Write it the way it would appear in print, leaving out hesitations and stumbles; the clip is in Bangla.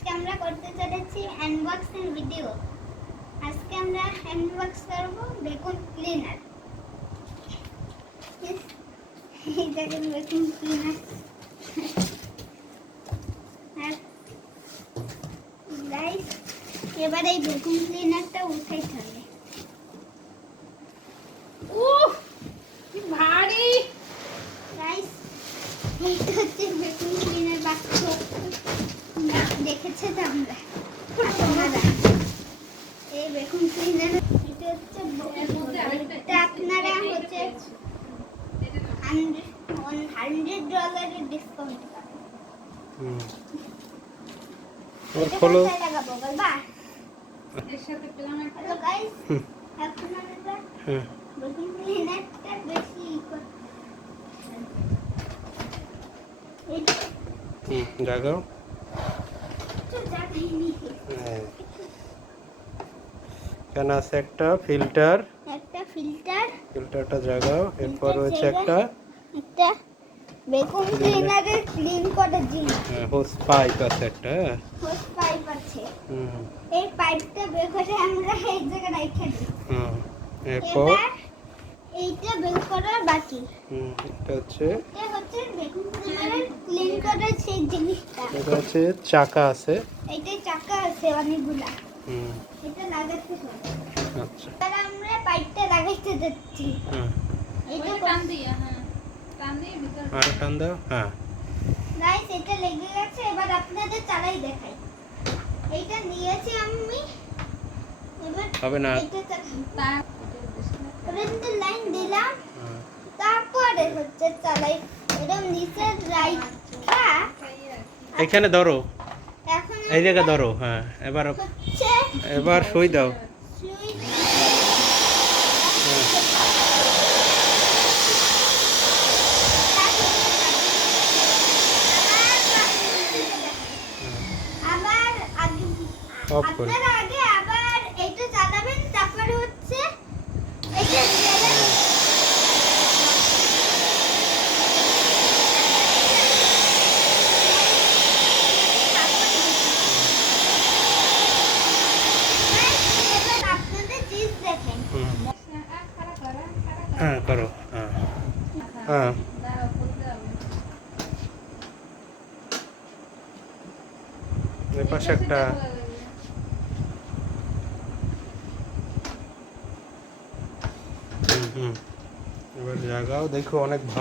আজকে আমরা করতে চলেছি আনবক্সিং ভিডিও। আজকে আমরা আনবক্স করব ভ্যাকুয়াম ক্লিনার। এই দেখেন ভ্যাকুয়াম ক্লিনার। গাইস, এবার এই ভ্যাকুয়াম ক্লিনারটা উঠাইতে হবে। উফ, কি ভারী! গাইস, এইটা হচ্ছে ভ্যাকুয়াম ক্লিনার বাক্স। দেখেছে তো আমরা আপনারা এই ভ্যাকুয়াম ক্লিনার। এটা হচ্ছে এটা আপনারা হচ্ছে $100 ডিসকাউন্ট পাবেন। और खोलो। লাগাবো বলবা এর সাথে পেলাম একটা হ্যালো গাইস, এখন আমরা हाँ ভ্যাকুয়াম ক্লিনারটা বেশি এটা जागो। তো জানাইনি। এখানে আছে একটা ফিল্টার, একটা ফিল্টার, ফিল্টারটা জাগাও। এরপর হচ্ছে একটা একটা ভ্যাকুয়াম ক্লিনারের ক্লিন করার জিনিস, হোস পাইপ আছে একটা। হোস পাইপ আছে। হুম এই পাইপটা বের করে আমরা এই জায়গায় রেখে দিই। হুম এরপর এবার এইটা বের করা বাকি। এটা হচ্ছে এটা হচ্ছে ভ্যাকুয়াম ক্লিনারের ক্লিন করার সেই জিনিসটা। এটা হচ্ছে চাকা আছে। এইটাই চাকা আছে অনেকগুলা। হুম এটা লাগাতে হবে। আচ্ছা এবার আমরা পাইপটা লাগাইতে যাচ্ছি। হুম এইটা ওইটা টান দিয়ে, হ্যাঁ টান দিয়ে ভিতর আর টান দাও। হ্যাঁ গাইস, এটা লেগে গেছে। এবার আপনাদের চালাই দেখাই। এইটা নিয়েছি আমি। এবার হবে না। এইটা চালাই। তা কারেন্ট লাইন দিলাম, হুম, তারপরে হচ্ছে চালাই। এরকম নিচে রাইখা এখানে ধরো, এখন এই জায়গা ধরো। হ্যাঁ এবার হচ্ছে এবার সুই দাও। সুইচ আবার আগে অফ করে। আপনারা আগে আবার এটা চালাবেন, তারপরে হচ্ছে এটা দিবেন। এবার আপনাদের চিজ দেখেন। হুম, খারাপ করা হ্যাঁ করো। হ্যাঁ হ্যাঁ দাঁড়াও করতে হবে এর পাশে একটা হুম এবার জাগাও। দেখো অনেক ভালো।